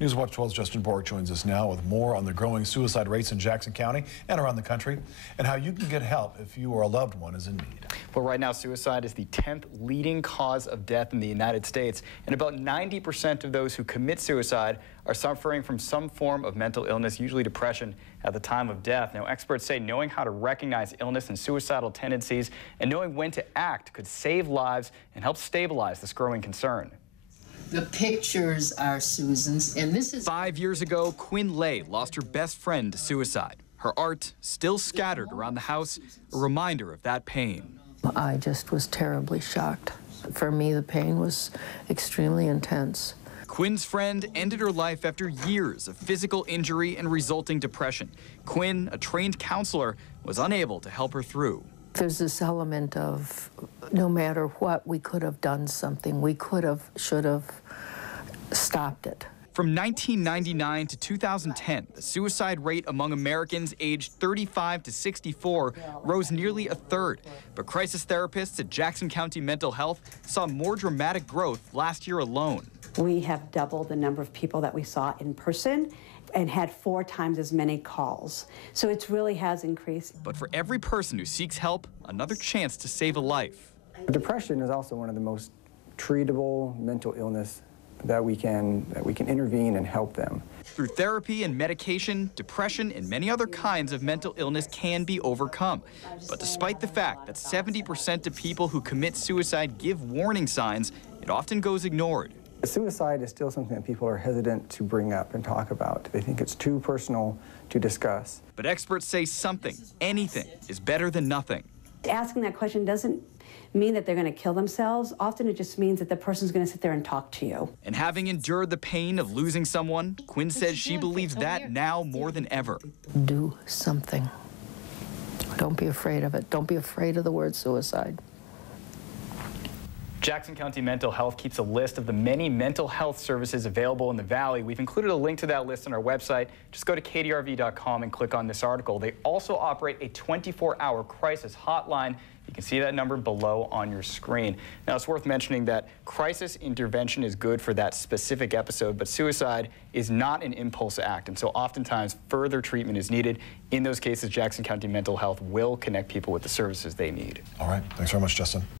News Watch 12's Justin Bork joins us now with more on the growing suicide rates in Jackson County and around the country, and how you can get help if you or a loved one is in need. Well, right now, suicide is the 10th leading cause of death in the United States, and about 90% of those who commit suicide are suffering from some form of mental illness, usually depression, at the time of death. Now, experts say knowing how to recognize illness and suicidal tendencies and knowing when to act could save lives and help stabilize this growing concern. The pictures are Susan's, and this is... 5 years ago, Quinn Lay lost her best friend to suicide. Her art, still scattered around the house, a reminder of that pain. I just was terribly shocked. For me, the pain was extremely intense. Quinn's friend ended her life after years of physical injury and resulting depression. Quinn, a trained counselor, was unable to help her through. There's this element of no matter what, we could have done something. We could have, should have stopped it. From 1999 to 2010, the suicide rate among Americans aged 35 to 64 rose nearly a third. But crisis therapists at Jackson County Mental Health saw more dramatic growth last year alone. We have doubled the number of people that we saw in person and had 4 times as many calls. So it really has increased. But for every person who seeks help, another chance to save a life. Depression is also one of the most treatable mental illness that we can intervene and help them. Through therapy and medication, depression and many other kinds of mental illness can be overcome. But despite the fact that 70% of people who commit suicide give warning signs, it often goes ignored. Suicide is still something that people are hesitant to bring up and talk about. They think it's too personal to discuss. But experts say something, anything, is better than nothing. Asking that question doesn't mean that they're going to kill themselves. Often it just means that the person's going to sit there and talk to you. And having endured the pain of losing someone, Quinn says she believes that now more than ever. Do something. Don't be afraid of it. Don't be afraid of the word suicide. Jackson County Mental Health keeps a list of the many mental health services available in the Valley. We've included a link to that list on our website. Just go to kdrv.com and click on this article. They also operate a 24-hour crisis hotline. You can see that number below on your screen. Now, it's worth mentioning that crisis intervention is good for that specific episode, but suicide is not an impulse act, and so oftentimes further treatment is needed. In those cases, Jackson County Mental Health will connect people with the services they need. All right. Thanks very much, Justin.